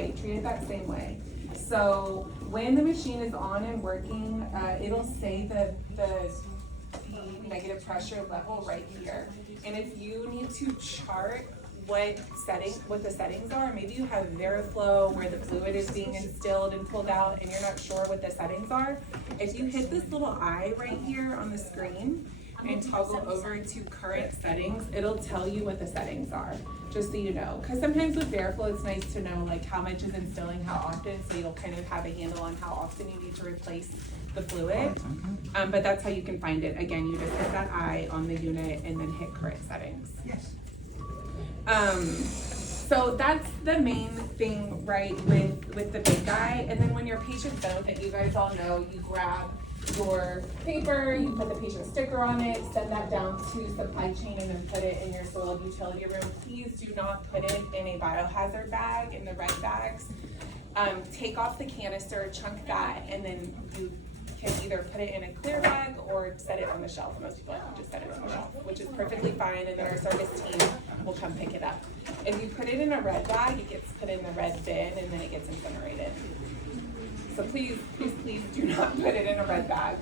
way, treat it that same way. So when the machine is on and working, it'll say the negative pressure level right here. And if you need to chart what the settings are, maybe you have Veriflow where the fluid is being instilled and pulled out and you're not sure what the settings are, if you hit this little eye right here on the screen and toggle over to current settings, it'll tell you what the settings are, just so you know. Because sometimes with Veriflow, it's nice to know like how much is instilling, how often, so you'll kind of have a handle on how often you need to replace the fluid. But that's how you can find it. Again, you just hit that eye on the unit and then hit current settings. Yes. So that's the main thing, right, with the big guy. And then when your patient's done with it, you guys all know, you grab your paper, you put the patient sticker on it, send that down to supply chain, and then put it in your soiled utility room. Please do not put it in a biohazard bag, in the red bags. Take off the canister, chunk that, and then you can either put it in a clear bag or set it on the shelf. Most people like to just set it on the shelf, which is perfectly fine, and then our service team will come pick it up. If you put it in a red bag, it gets put in the red bin, and then it gets incinerated. So please, please, please do not put it in a red bag.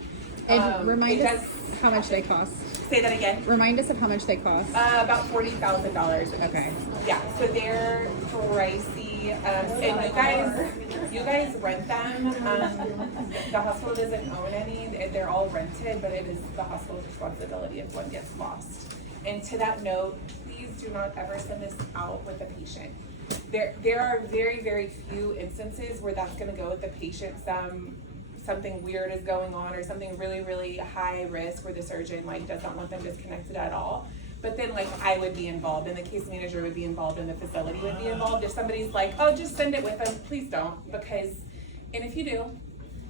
And remind us how much they cost. Say that again. Remind us of how much they cost. About $40,000. Okay. Yeah, so they're pricey, and you guys rent them. The hospital doesn't own any; they're all rented, but it is the hospital's responsibility if one gets lost. And to that note, please do not ever send this out with the patient. There are very, very few instances where that's going to go with the patient. Something weird is going on, or something really, really high risk where the surgeon does not want them disconnected at all. But then I would be involved, and the case manager would be involved, and the facility would be involved. If somebody's like, oh, just send it with them, please don't, because, and if you do,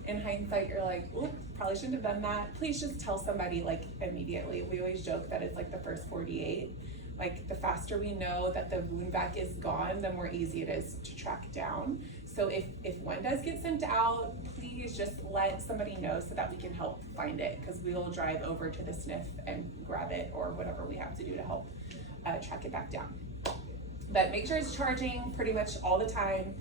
in hindsight, you're like, oop, probably shouldn't have done that. Please just tell somebody immediately. We always joke that it's the first 48. The faster we know that the wound vac is gone, the more easy it is to track down. So if one does get sent out, please just let somebody know so that we can help find it, because we will drive over to the SNF and grab it, or whatever we have to do to help track it back down. But make sure it's charging pretty much all the time.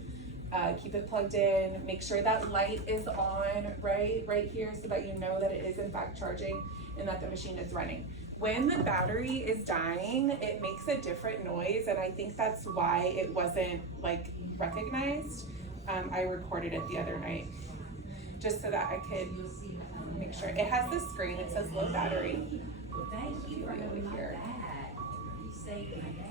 Keep it plugged in. Make sure that light is on right here, so that you know that it is in fact charging and that the machine is running. When the battery is dying, it makes a different noise, and I think that's why it wasn't recognized. I recorded it the other night just so that I could make sure. It has this screen, it says low battery. Thank you for having my Here. bag. You saved my bag.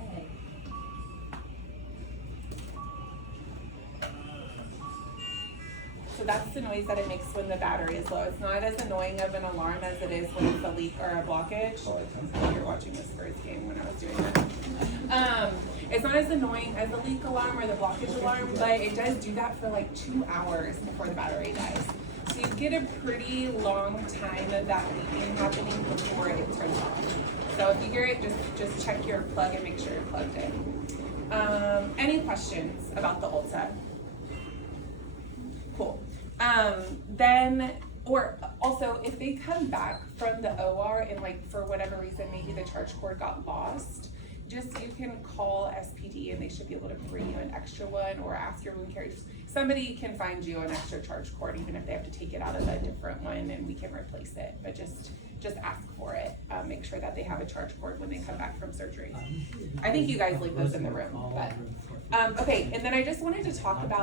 So that's the noise that it makes when the battery is low. It's not as annoying of an alarm as it is when it's a leak or a blockage. You're watching the Spurs game when I was doing that. It's not as annoying as the leak alarm or the blockage alarm, but it does do that for 2 hours before the battery dies. So you get a pretty long time of that leaking happening before it turns off. So if you hear it, just check your plug and make sure you're plugged in. Any questions about the Ulta? Cool. Or also, if they come back from the OR and for whatever reason, maybe the charge cord got lost, you can call SPD and they should be able to bring you an extra one, or ask your wound care. Somebody can find you an extra charge cord, even if they have to take it out of a different one, and we can replace it. But just ask for it. Make sure that they have a charge cord when they come back from surgery. I think you guys leave those in the room, but okay. And then I just wanted to talk about